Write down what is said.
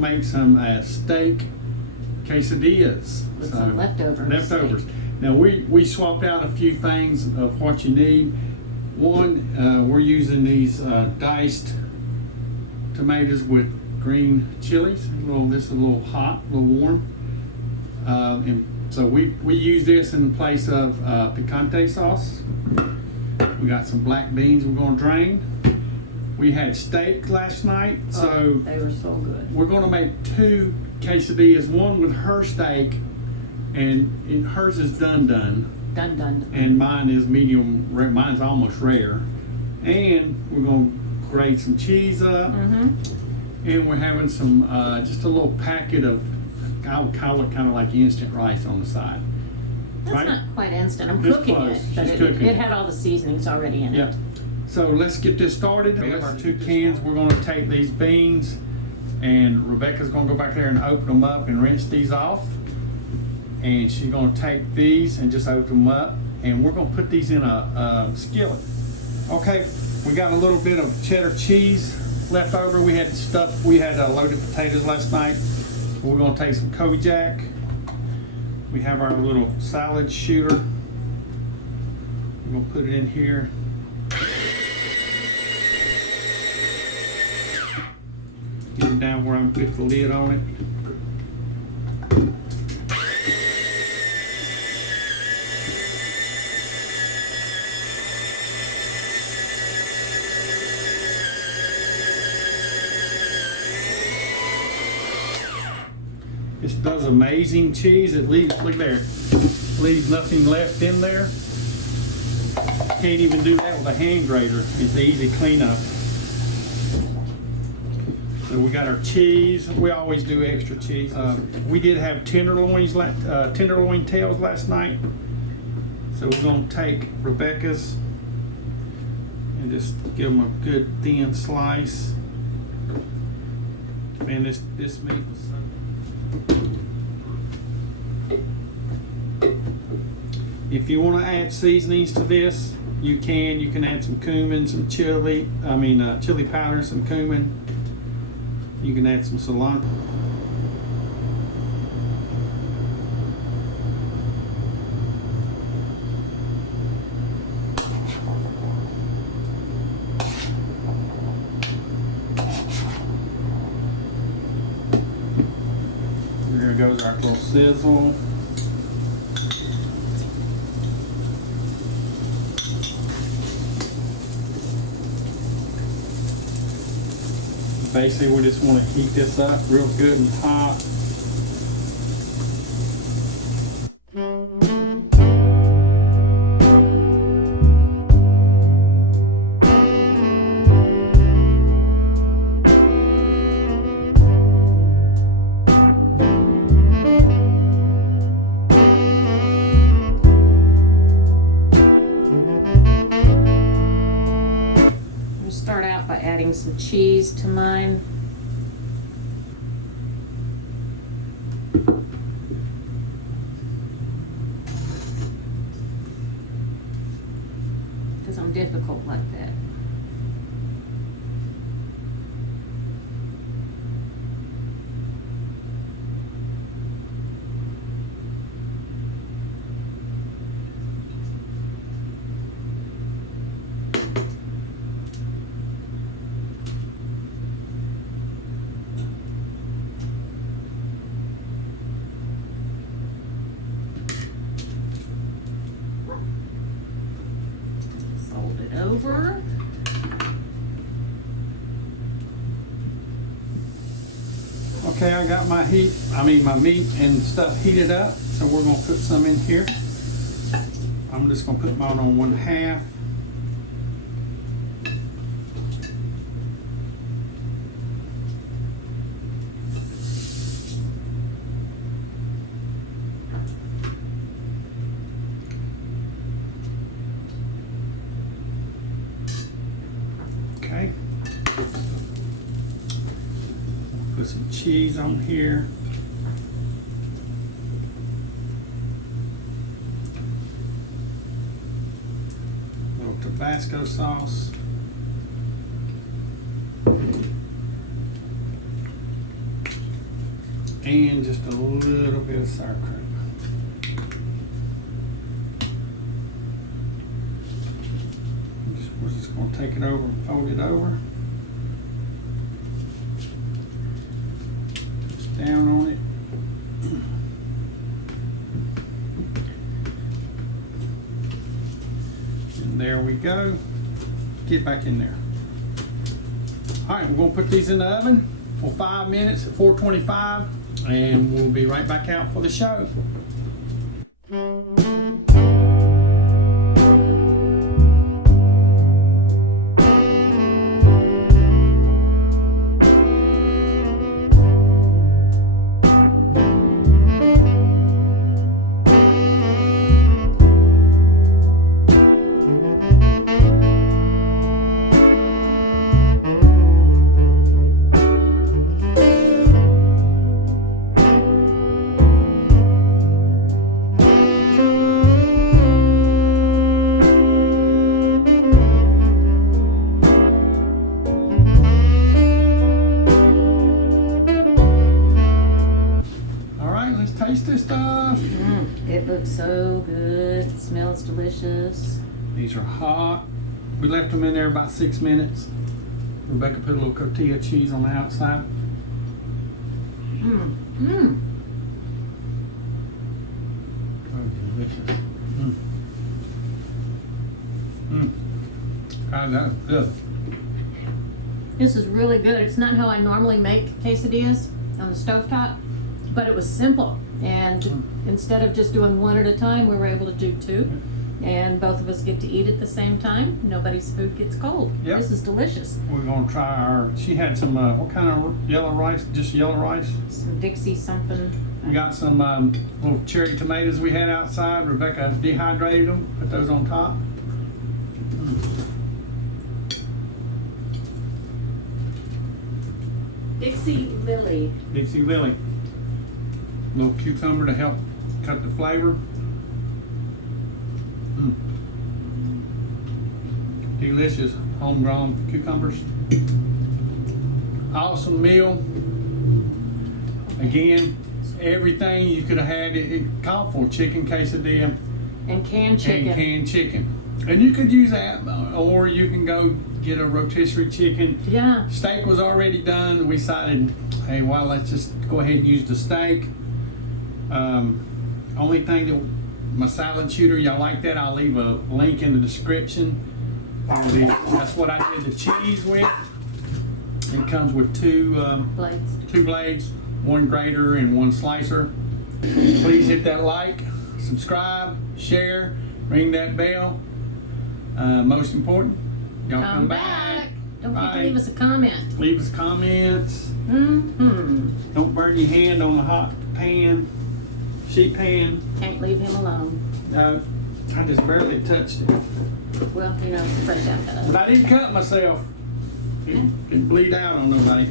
gonna make some steak quesadillas. With some leftovers. Leftovers. Now we swapped out a few things of what you need. One, we're using these diced tomatoes with green chilies. This is a little hot, a little warm. And so we use this in place of picante sauce. We got some black beans we're gonna drain. We had steak last night, so they were so good. we're gonna make 2 quesadillas, one with her steak, and hers is done. And mine is medium rare. Mine's almost rare. And we're gonna grate some cheese up. And we're having some, just a little packet of, I would call it kind of like instant rice on the side. That's right? not quite instant. I'm Just cooking close. it, but it had all the seasonings already in it. So let's get this started. We have our 2 cans. We're going to take these beans, and Rebecca's going to go back there and open them up and rinse these off. And she's going to take these and just open them up, and we're going to put these in a skillet. Okay, we got a little bit of cheddar cheese left over. We had loaded potatoes last night. We're going to take some Colby Jack. We have our little salad shooter. We're going to put it in here. Get it down where I'm going to put the lid on it. This does amazing cheese. It leaves, look there, leaves nothing left in there. Can't even do that with a hand grater. It's easy cleanup. So we got our cheese. We always do extra cheese. We did have tenderloin tails last night. So we're gonna take Rebecca's and just give them a good thin slice. Man, this meat was so. If you want to add seasonings to this, you can. You can add some cumin, some chili powder, some cumin. You can add some cilantro. There goes our little sizzle. Basically, we just want to heat this up real good and hot. Start out by adding some cheese to mine. Because I'm difficult like that. Fold it over. Okay, I got my meat and stuff heated up, so we're gonna put some in here. I'm just gonna put mine on 1/2. Okay. Put some cheese on here. A little Tabasco sauce. and just a little bit of sour cream. We're just going to take it over and fold it over. Just down on it. And there we go. Get back in there. All right, we're going to put these in the oven for 5 minutes at 425, and we'll be right back out for the show. Taste this stuff. It looks so good. It smells delicious. These are hot. We left them in there about 6 minutes. Rebecca put a little tortilla cheese on the outside. Mm. Oh, delicious. God, that was good. This is really good. It's not how I normally make quesadillas on the stovetop, but it was simple. And instead of just doing one at a time, we were able to do two. And both of us get to eat at the same time. Nobody's food gets cold. Yep. This is delicious. We're going to try our, she had some, what kind of yellow rice? Just yellow rice? Some Dixie something. We got some little cherry tomatoes we had outside. Rebecca dehydrated them, put those on top. Dixie Lily. Dixie Lily. Little cucumber to help cut the flavor. Delicious homegrown cucumbers. Awesome meal. Again, everything you could have had it called for: chicken quesadilla And canned chicken. and canned chicken. And you could use that, or you can go get a rotisserie chicken. Yeah. Steak was already done. We decided, hey, well, let's just go ahead and use the steak. Only thing that my salad shooter, y'all like that? I'll leave a link in the description. That's what I did the cheese with. It comes with two blades, one grater and one slicer. Please hit that like, subscribe, share, ring that bell. Most important, y'all come back. Don't forget to Bye. leave us a comment. Leave us comments. Don't burn your hand on the hot pan, sheet pan. Can't leave him alone. No, I just barely touched it. Well, you know, it's fresh out of the oven. But I didn't cut myself. It bleed out on nobody.